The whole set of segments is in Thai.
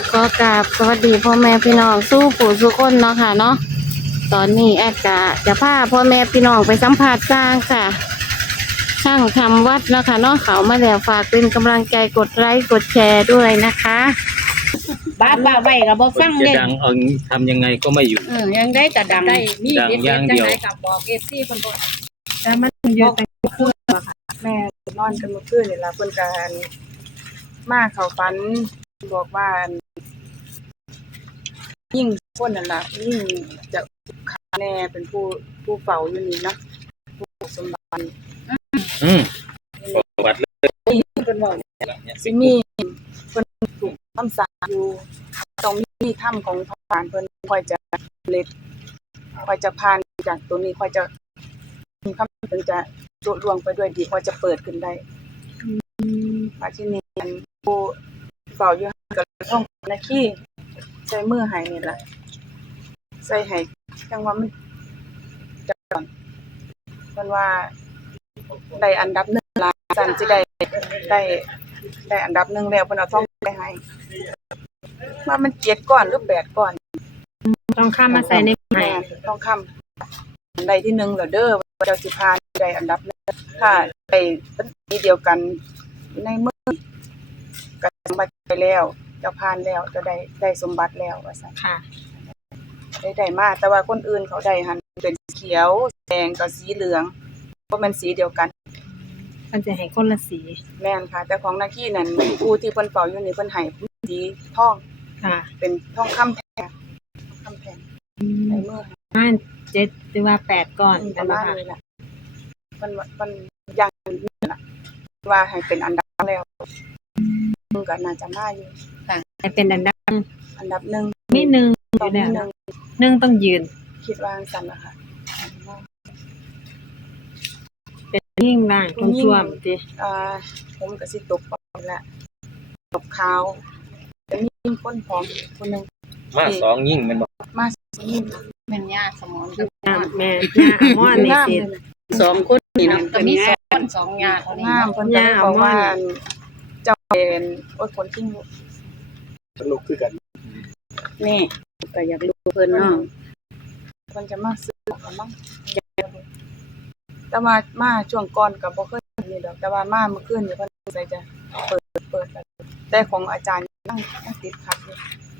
ก็กราบสวัสดีพ่อแม่พี่น้องสู้ผู้สู้คนเนาะค่ะเนาะตอนนี้แอดกะจะพาพ่อแม่พี่น้องไปสัมผัสสร้างค่ะช่างทำวัดเนาะค่ะเนาะเขามาแล้วฝากเป็นกำลังใจกดไลค์กดแชร์ด้วยนะคะบ้าไว้กับบ่ฟังจะเนี่ยดังเอาทำยังไงก็ไม่อยู่ยังได้แต่ดังได้มีดังเด็ดอย่างจัเดีงยวไดกับบอก FC เพิ่นบ่แต่มันอยู่แต่คืนอะค่ะแม่นอนกันเมื่อคืนนี่ล่ะเพิ่นก็มาเข้าฝันบอกว่ายิ่งคนนั่นล่ะยิ่งจะขาแน่เป็นผู้เฝ้าอยู่นี่เนาะผู้สมบัติอืมวัดเลยเพิ่นบอกสิมีเพิ่นถูกคำสาปอยู่ต้องมีถ้ำของพระปานเพิ่นค่อยจะเล็ดค่อยจะผ่านจากตัวนี้ค่อยจะมีคำเพิ่นจะลุล่วงไปด้วยดีค่อยจะเปิดขึ้นได้มาที่นี่ผู้เฝ้าอยู่ก็ท่องนาคีใส่มือให้นี่ล่ะใส่ให้จังว่ามันจัก่อนเพิ่นว่าได้อันดับ1ล้านสั่นสิได้อันดับ1แล้วเพิ่นเอาทองไปให้ว่ามัน7ก้อนหรือ8ก้อนต้องข้ามมาใส่ในไห้ทองคำได้ที่1แล้วเด้อเจ้าสิพานได้อันดับ1ถ้าได้เป็นปีเดียวกันในมือก็สมบัติไปแล้วเจ้าพานแล้วจะได้สมบัติแล้วว่าซั่นค่ะได้มาแต่ว่าคนอื่นเขาได้หันเป็นสีเขียวแดงกับสีเหลืองบ่แม่นสีเดียวกันมันจะให้คนละสีแม่นค่ะแต่ของนาคีนั่นผู้ที่เพิ่นเฝ้าอยู่นี่เพิ่นให้สีทองค่ะเป็นทองคำแท้ทองคำแท้ในมือม่าน7หรือว่า8ก่อนปกัระนมาบ่ณค่ะนี้ล่ะมันยังนี่ล่ะว่าให้เป็นอันดับแล้วมันก็น่าจะมาอยู่ให้เป็นอันดับอันดับหนึ่งมีหนึ่งอต้อยู่ งแล้วมีหนึ่งหนึ่งต้องยืนคิดว่าจังซั่นล่ะค่ะเป็นยิ่งล่างคนท่วมติผมก็สิตกปอนละตกขาวแต่มีคนผอมคนหนึงมาสองยิ่งมันบอกมาสิเป็นญาติสมอนแม่ย่าอมอนนี่สิสองคนนี่เนาะก็มีสองญาติงามเพิ่นก็เลยบอกว่าเจ้าเป็นโอ้ยคนที่ลูกคือกันนี่ก็อยากรู้เพิ่นเนาะเพิ่นจะมาซื้อของมั้งแต่ว่ามาช่วงก่อนก็บ่เคยนี่ดอกแต่ว่ามาเมื่อคืนนี่เพิ่นใส่จะเปิดแต่ของอาจารย์ยังติดขัดอยู่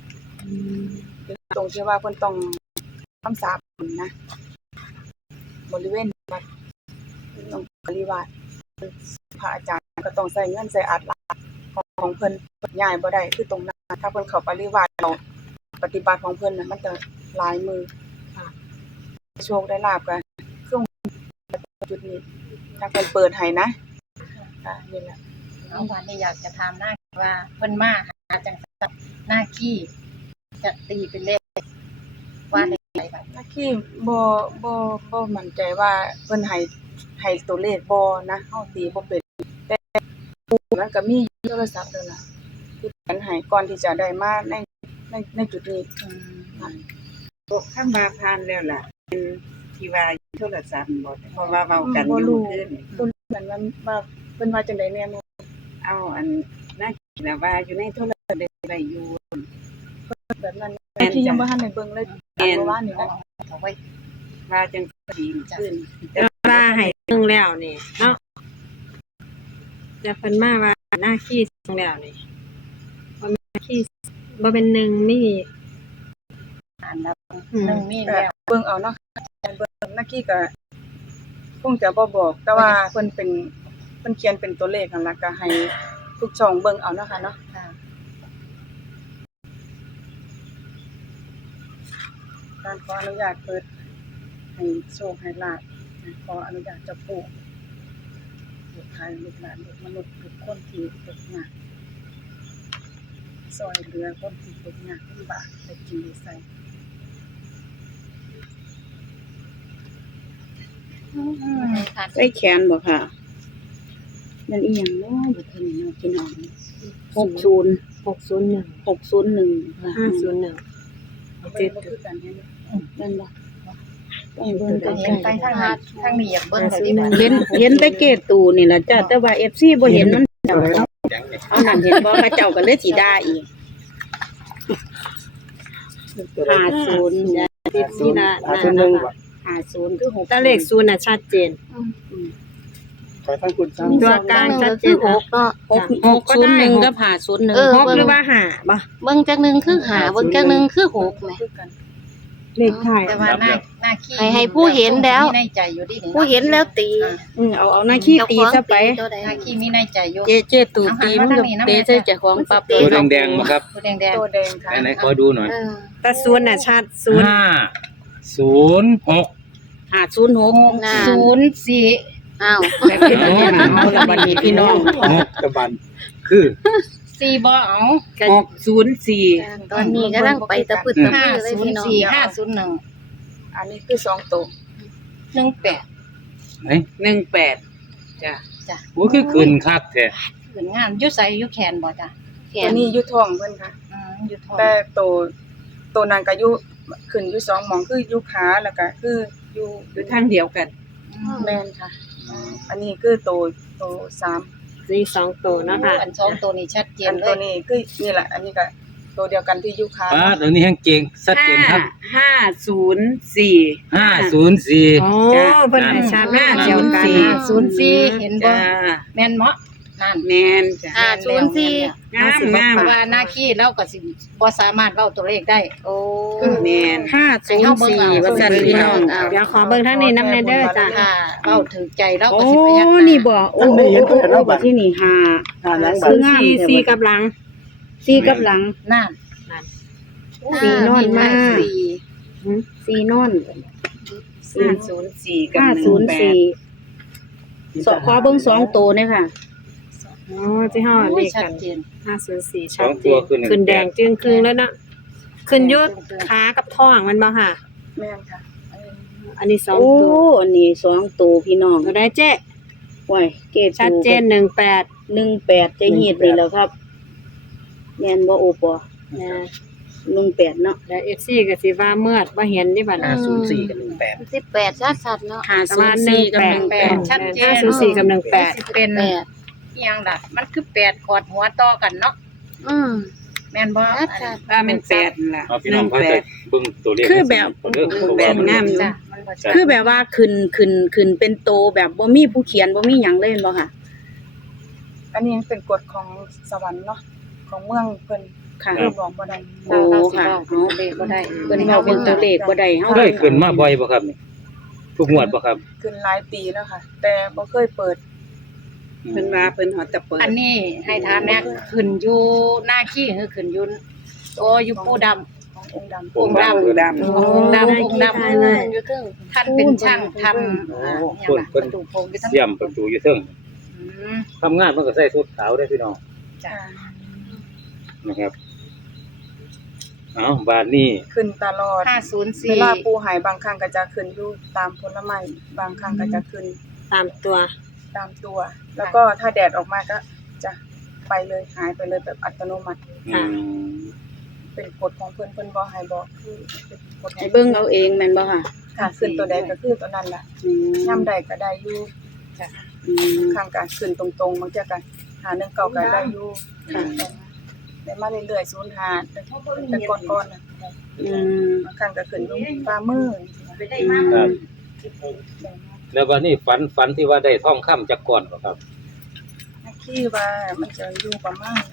ตรงที่ว่าเพิ่นต้องคำสาปนะบริเวณวัดต้องปริวาสพระอาจารย์ก็ต้องใช้เงินใช้อัดหลาของเพิ่นย้ายบ่ได้คือตรงนั้นถ้าเพิ่นเข้าปริวาสเราปฏิบัติของเพิ่นน่ะมันจะหลายมือโชคได้ลาภก็คือจุดนี้ถ้าเพิ่นเปิดให้นะนี่แหละเอาวันนี้อยากจะถามหน้าว่าเพิ่นมาหาจังสับหน้าขี้จะตีเป็นเลขว่าเลขอะไรครับนักขี่บ่มั่นใจว่าเพิ่นให้ตัวเลขบ่นะเฮาตีบ่เป็นแต่ปู่มันก็มีโทรศัพท์แล้วล่ะที่เพิ่นให้ก่อนที่จะได้มาในจุดนี้ค่ะบอกข้ามบาพานแล้วล่ะเป็นที่ว่าโทรศัพท์บ่เพราะว่าเว้ากันอยู่เมื่อคืนนี่บ่รู้กันว่าเพิ่นว่าจังได๋แน่มื้อเอาอันน่าคิดแล้วว่าอยู่ในโทรศัพท์ได้อยู่แบบนั้นที่ยังบ่ทันได้เบิ่งเลยอันเมื่อวานนี่นะเอาไว้ว่าจังสีขึ้นแต่ว่าให้หนึ่งแล้วนี่เนาะแต่เพิ่นมาว่าหน้าขี้สองแล้วนี่บ่แม่นขี้บ่เป็นหนึ่งมีอันดับหนึ่งมีก็แล้วเบิ่งเอาเนาะเบิ่งนักขี่ก็คงจะบ่บอกแต่ว่าเพิ่นเขียนเป็นตัวเลขนั่นล่ะก็ให้ทุกช่องเบิ่งเอาเนาะค่ะเนาะค่ะการขออนุญาตเปิดให้โชคให้ลาภขออนุญาตเจ้าปู่ลูกชายลูกหลานลูกมนุษย์ทุกคนที่ตกงานซอยเหลือคนที่ตกงานลำบากได้กินได้ใส่ค่ะใส่แขนบ่ค่ะนั่นอีหยังเนาะบ่ทันเนาะพี่น้อง60 601 601ค่ะ 501 เป็นบ่คือกันแฮะนั่นบ่ไปเบิ่งใกเห็นไปล้ทางนั้นทางนี้อยากเบิ่งแต่ที่ๆเห็นแต่เกตตูนี่ล่ะจ้ะแต่ว่า FC บ่เห็นมันเจ้าเอานั่นเห็นบ่เขาเจ้าก็เลยสิด่าอีก 50จ้ะที่น่ะ 50 บ่ 50คือ6 แต่เลขศูนย์น่ะชัดเจนขอทั้งคุณทั้งตัวกลางชัดเจนหกเนาะ 601กับ501 เออ 6หรือว่า5บ่เบิ่งจักหนึงคือหาเบิ่งจักหนึงคือหกแหมคือกันเลขท้ายแต่ว่าหน้าขี้ให้ผู้เห็นแล้วมีในใจอยู่ดิผู้เห็นแล้วตีเอาหน้าขี้ตีซะไปเจ้าของตีตัวใดหน้าขี้มีในใจอยู่เจตู่ตีมันก็เตะใส่เจ้าของปั๊บตัวแดงๆบ่ครับตัวแดงตัวแดงค่ะไหนๆขอดูหน่อยเออแต่ศูนย์น่ะชัดศูนย์ 506 506 น่า 04 อ้าวเอาละบัดนี้พี่น้อง 6ตะบันคือ 4บ่เอา 604 ตอนนี้กำลังไปตะพึดตะพือเลยพี่น้อง 504 อันนี้คือ2ตัว 501 18 ไหน 18จ้ะโอ้คือขึ้นคักแท้ขึ้นงามอยู่ไสอยู่แขนบ่จ้ะแขตัวน นี้อยู่ท้องเพิ่นค่ะอยู่ท้องแต่ตัวนั้นก็อยู่ขึ้นอยู่2หม่องคืออยู่ขาแล้วก็คืออยู่อยู่ทางเดียวกันแม่นค่ะ อันนี้คือตัว3 มี2ตัวเนาะค่ะอันสองตัวนี้ชัดเจนอันเลตัวย นี้คือนี่แหละ อันนี้ก็ตัวเดียวกันที่อยู่ขาป้าดอันนี้แฮงเก่งชัดเจนครับ 504 504 โอ้เพิ่นให้ชัดหน้า 504 เดียวกัน 504เห็นบ่จ้าแม่นเหมาะนั่นแม่นจ้ะ 504 งามงามเพราะว่าหน้าขี้เราก็สิบ่สามารถเว้าตัวเลขได้โอ้แม่น504ว่าซั่นพี่น้องเดี๋ยวขอเบิ่งทางนี้นำแน่เด้อจ้ะค่ะเว้าถึงใจเราโอ้ก็สิพยักหน้านี่บ่โอ้บัดที่นี่5คืองามสี่กับหลัง 4กับหลังนั่นสีนอนมาก 4นอน504กับ108 ขอเบิ่ง2ตัวเนี่ยค่ะอ๋อที่ห้อเลขชักัดนเจน 504 สชัอดงเจตัวน คือ1 ขึ้นแดงจึงครึ่งแล้วเนาะขึ้นยุดขากับท้องมันบ่ค่ะแม่นค่ะอันนี้2 โอ้ตัวอันนี้2ตัวพี่น้องตัวได้เจ๊โอ้ยเกตชัดเจน18 18จะเฮ็ดนี่แล้วครับแม่นบ่โอปอนะ 18เนาะแล้ว FC ก็สิว่าเมื่อบ่เห็นนี่บัด 504กับ18 18ชัดๆเนาะ 504กับชัดเจน 504กับสิเป็น 8 อีหยังล่ะมันคือ8กอดหัวต่อกันเนาะอืมแม่นบ่ชัดว่ามัน8นั่นล่ะเอาพี่น้องพาไปเบิ่งตัวเลขคือแบบเด้อแบบงามจ้ะมันบ่ชัดคือแบบว่าขึ้นเป็นโตแบบบ่มีผู้เขียนบ่มีหยังเลยแม่นบ่ค่ะอันนี้เป็นกฎของสวรรค์เนาะของเมืองเพิ่นค่ะคือบอกบ่ได้โอ้ค่ะเอาเลขบ่ได้เพิ่นเว้าเป็นตัวเลขบ่ได้เฮาเคยขึ้นมาบ่อยบ่ครับนี่ทุกงวดบ่ครับขึ้นหลายปีแล้วค่ะ แต่บ่เคยเปิดเพิ่นว่าเพิ่นฮอดแต่เปิดอันนี้ให้ถามแน่ขึ้นอยู่หน้าขี้คือขึ้นอยู่โอ้อยู่ปูดำขององค์ดำองค์ดำองค์ดำองค์ดำองค์ดำอยู่เทึงท่านเป็นช่างทำโอ้อย่างเพิ่นประตูโพงอยู่ทั้งเยี่ยมประตูอยู่เทิงอืมทำงานมันก็ใส่ชุดขาวได้พี่น้องจ้ะนะครับเอาบาดนี้ขึ้นตลอด 504 เวลาปูหายบางครั้งก็จะขึ้นอยู่ตามผลไม้บางครั้งก็จะขึ้นตามตัวตามตัว แล้วก็ถ้าแดดออกมาก็จะไปเลยหายไปเลยแบบอัตโนมัติค่ะเป็นกฎของเพิ่นบ่ให้บอกคือเป็นกฎขให้องเบิ่งเอาเองแม่นบ่ค่ะค่ะขึ้นตัวใดก็คือตัวนั้นล่ะอืมย่ำใดก็ได้อยู่อืมข้างก็ขึ้นตรงๆบางเทื่อก็หา1 9ก็ได้อยู่ค่ะได้มาเรื่อยๆ05แต่ก่อนๆน่ะอืมบางครั้งก็ขึ้นอยู่ฝ่ามือครับ แล้วบาดนี้ฝันที่ว่าได้ทองคำจักก่อนบ่ครับนักขี้ว่ามันจะอยู่ประมาณ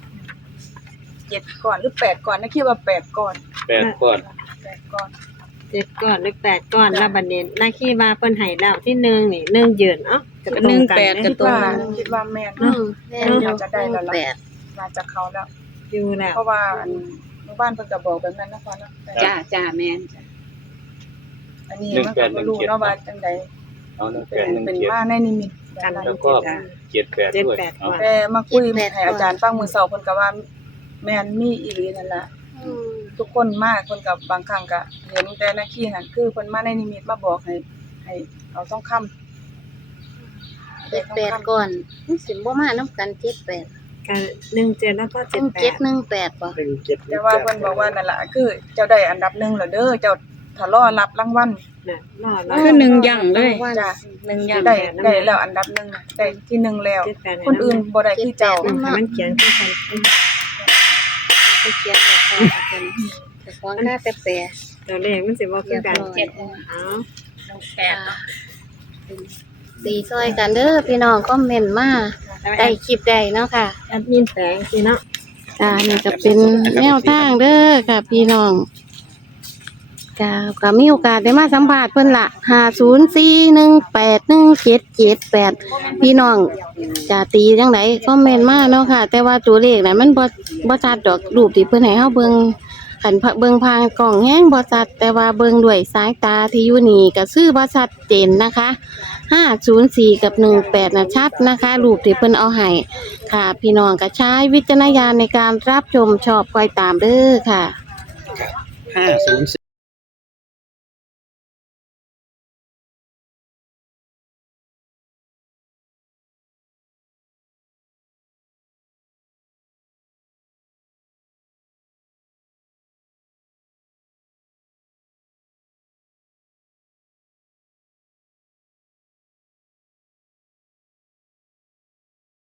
7ก่อนหรือ8ก่อนนักขี้ว่า8ก่อน 8ก่อน 8ก่อน 7ก้อนหรือ8ก้อนแล้วบัดนี้หน้าขี้ว่าเพิ่นให้แล้วที่1นี่1ยืนเอ้าก็ตรงกัน 18 นะก็ตรงคิดว่าแม่นอืเนาะมแม่นอยู่จะได้แล้วล่ะแปดมาจากเขาแล้วอยู่แล้วเพราะว่าอันหมู่บ้านเพิ่นก็บอกแบบนั้นนะพ่อเนาะจ้าจ้าแม่นจ้ะอันนี้มันก็บ่รู้เนาะว่าจังได๋เอาเป็นมาในนิมิตแบบนั้นแล้วก็78ด้วยเอาแต่มาคุยให้อาจารย์ฟังมื้อเช้าเพิ่นก็ว่าแม่นมีอีหลีนั่นล่ะอืมทุกคนมาเพิ่นก็บางครั้งก็เห็นแต่นาคีหั่นคือเพิ่นมาในนิมิตมาบอกให้เอาทองคำ 78ก่อนสิบ่มานํกัน78 กัน17แล้วก็ 718บ่แต่ว่าเพิ่นบอกว่านั่นล่ะคือเจ้าได้อันดับ1แล้วเด้อเจ้าถ้ารอรับรางวัลน่ะรอแล้วคือ1อย่างเลยจ้ะ1อย่างได้แล้วอันดับ1น่ะได้ที่1แล้ว 78 คนอื่นบ่ได้คือเจ้าให้มันเขียนคือกันไปเขียนไว้ก่อนแต่ของค่าแต่แปรตัวเลขมันสิบ่คือกันเจ็ดเอาแปดเนาะตีซอยกันเด้อพี่น้องคอมเมนต์มาได้คลิปได้เนาะค่ะแอดมินแสงสิเนาะจ้านี่ก็เป็นแนวทางเด้อค่ะพี่น้องจ้าก็มีโอกาสได้มาสัมภาษณ์เพิ่นละ5041817778พี่น้องจะตีจังไดคอมเมนต์มาเนาะค่ะ แต่ว่าตัวเลขน่ะมันบ่ชัดดอกรูปที่เพิ่นให้เฮาเบิ่งคันเบิ่งผ่านกล้องแฮงบ่ชัดแต่ว่าเบิ่งด้วยสายตาที่อยู่นี่ก็คือบ่ชัดเจนนะคะ504กับ18น่ะชัดนะคะรูปที่เพิ่นเอาให้ค่ะ พี่น้องก็ใช้วิจารณญาณในการรับชมชอบคอยตามเด้อค่ะ 504